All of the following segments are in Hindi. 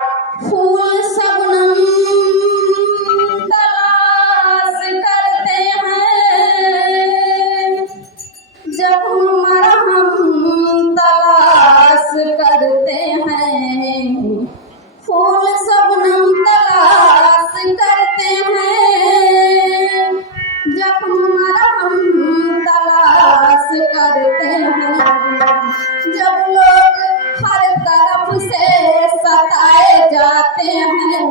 फूल शबनम तलाश करते हैं, जब मरहम तलाश करते हैं। फूल शबनम तलाश करते हैं, जब मरहम तलाश करते हैं। जब लोग हर तरफ से सताए जाते हैं,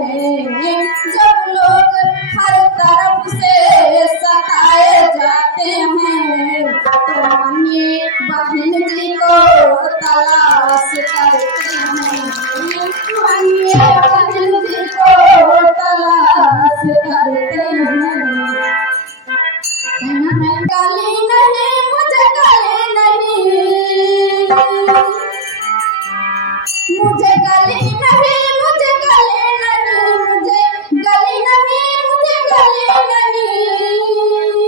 जब लोग हर तरफ से सताए जाते हैं, तो मानिए बहन जी को तलाश करते हैं। मानिए बहन जी को तलाश करते हैं। गली नहीं मुझे गली नहीं, मुझे गली नहीं, मुझे गली नहीं, मुझे गली नहीं, मुझे गली नहीं,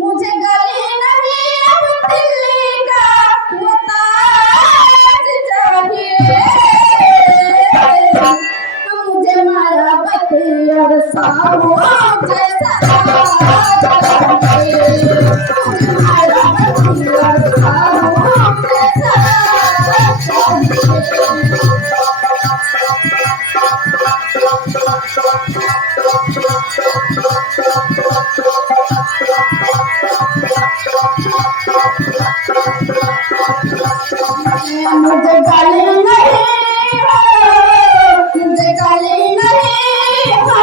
मुझे गली नहीं। अब दिल्ली का वो ताज चाहिए, मुझे मायावती और साहू जैसा ताज चाहिए, मुझे मायावती और साहू जैसा ताज चाहिए। मुझे गाली नहीं हो, मुझे गाली नहीं हो,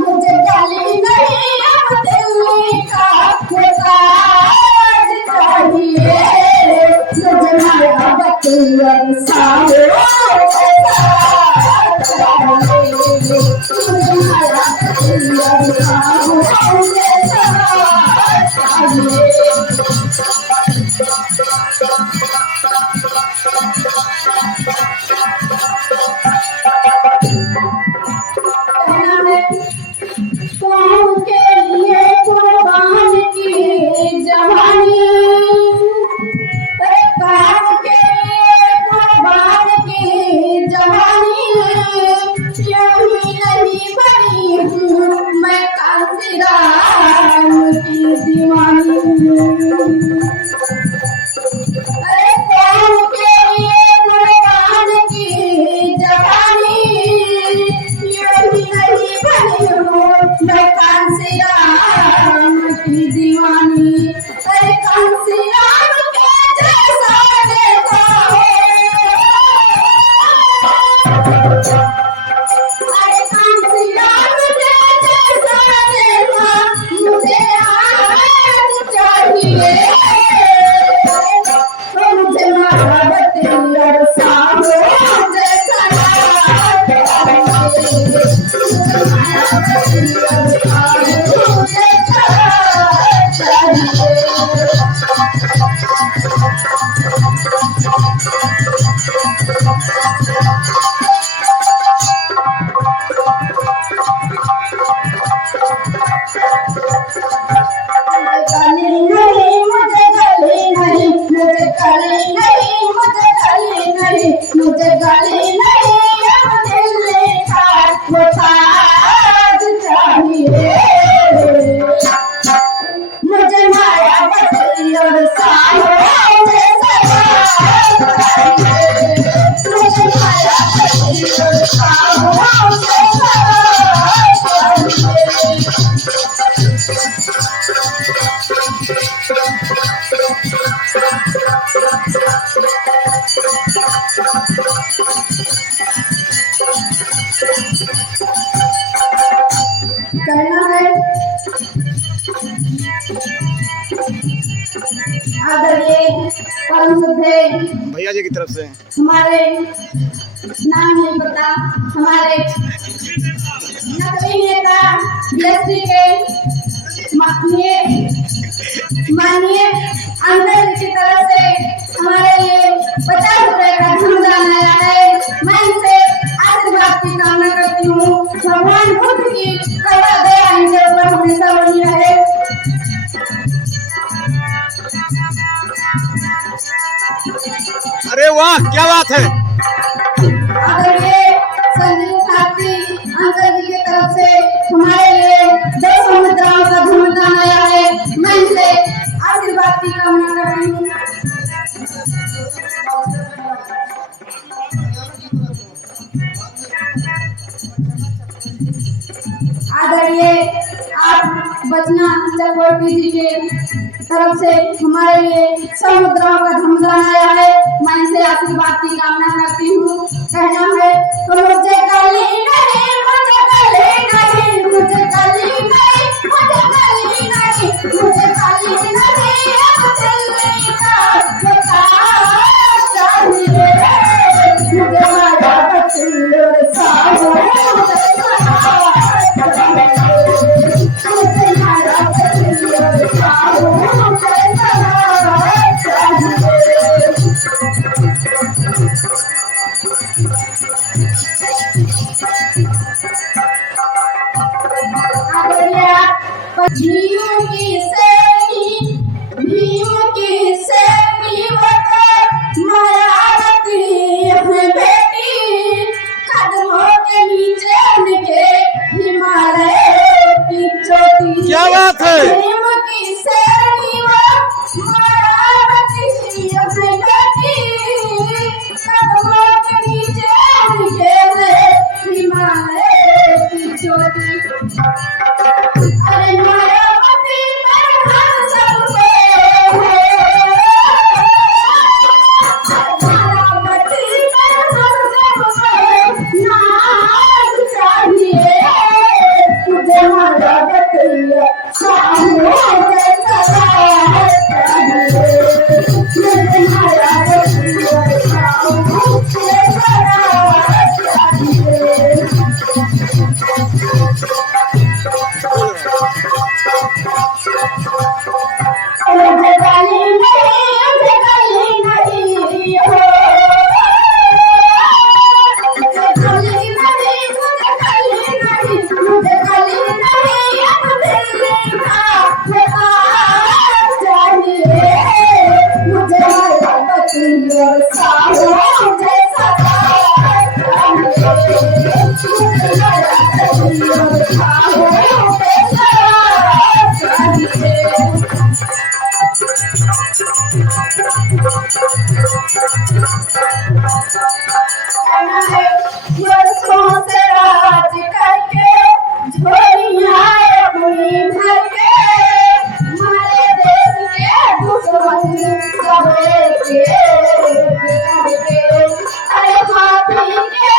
मुझे गाली नहीं। अब दिल्ली का वो ताज चाहिए, मुझे मायावती और साहू जैसा चाहिए, मुझे मायावती और साहू जैसा चाहिए। कौम के लिए कुर्बान की जवानी, कौम के लिए कुर्बान की जवानी। यूं ही नहीं बनी हूँ मैं कांसीराम की दीवानी। कौम के लिए कुर्बान की जवानी, यूं ही नहीं बनी हूँ मैं कांसीराम की दीवानी। अरे कांसीराम के जैसा देखा है, अरे कांसीराम के जैसा देखा मुझे आज चाहिए। मुझे मायावती और साहू जैसा चाहिए, मुझे मायावती और साहू जैसा चाहिए। गली नहीं मुझे गली नहीं, मुझे गली नहीं, मुझे गली नहीं, मुझे गली नहीं। अब दिल्ली का वो ताज चाहिए, मुझे मायावती और साहू जैसा चाहिए, मुझे मायावती और साहू जैसा चाहिए। कहना है आदरणीय परम श्रद्धेय भैया जी की तरफ से हमारे नाम नहीं पता, हमारे नकली नेता बीएसपी के माननीय अंदर की तरफ से हमारे लिए 50 रुपए का धनदान आया है। मैं इनसे आशीर्वाद की कामना करती हूँ। भगवान बुद्ध की कृपा दया इनके ऊपर हमेशा बनी रहे। अरे वाह, क्या बात है। आदरणीय आदरणीय आप बचना चक्रवर्ती जी के तरफ से हमारे लिए समुद्रों का धमदान आया है। मैं इनसे आशीर्वाद की कामना करती हूँ। कहना है तो मुझे गली नहीं, मुझे गली नहीं, मुझे गली नहीं, मुझे गली नहीं, मुझे गली नहीं, अब दिल्ली का विकास चाहिए। मुझे मारा बच्चियों साहू भीम की सेनी, भीम की सेनी मायावती है बेटी, कदमों के नीचे उनके हिमालय की चोटी। क्या बात है? भीम की सेनी मायावती है बेटी, कदमों के नीचे उनके हिमालय की चोटी। अरे मायावती पर हम सबको मायावती पर हम सबको नाज चाहिए। मुझे मायावती साहू जैसा चाहिए। मुझे मायावती साहू जैसा चाहिए। मुझे गली नहीं, मुझे गली नहीं हो, मुझे गली नहीं, मुझे गली नहीं, मुझे गली नहीं, अब दिल्ली का विकास चाहिए। मुझे मायावती साहू जैसा चाहिए। मुझे मायावती साहू जैसा चाहिए। वर्षों से राज करके झोलियां अपनी भर के, हमारे देश के दुश्मन सबके अरे पापी के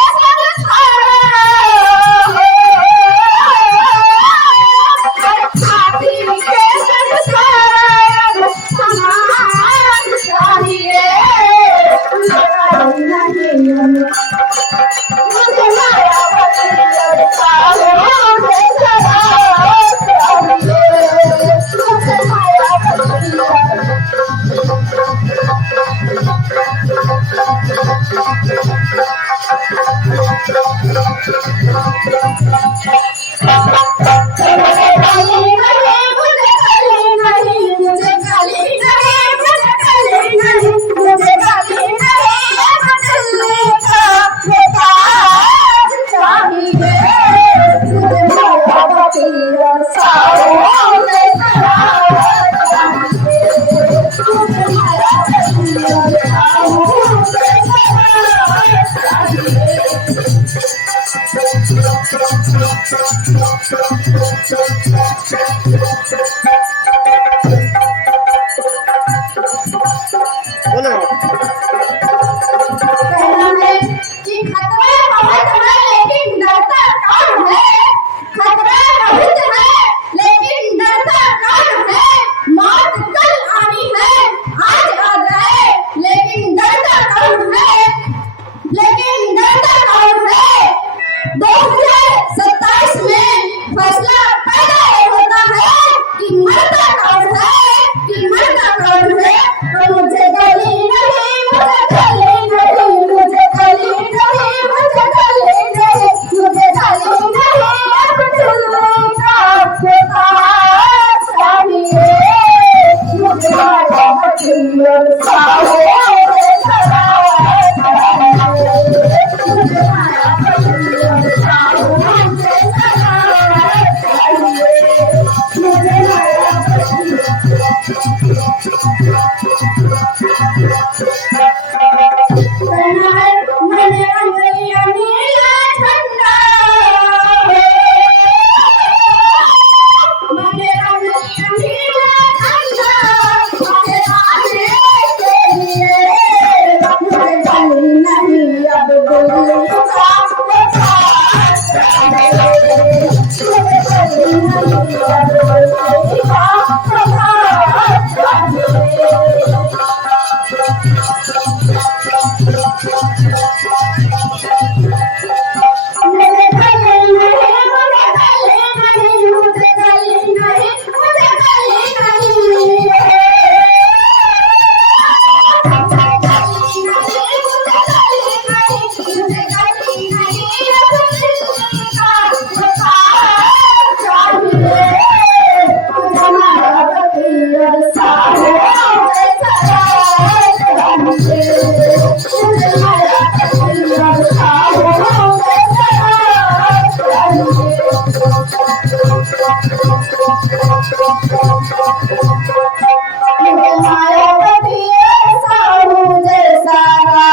मुझे मायावती ऐसा मुझे सारा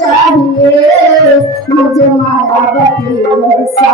चाहिए, मुझे मायावती ऐसा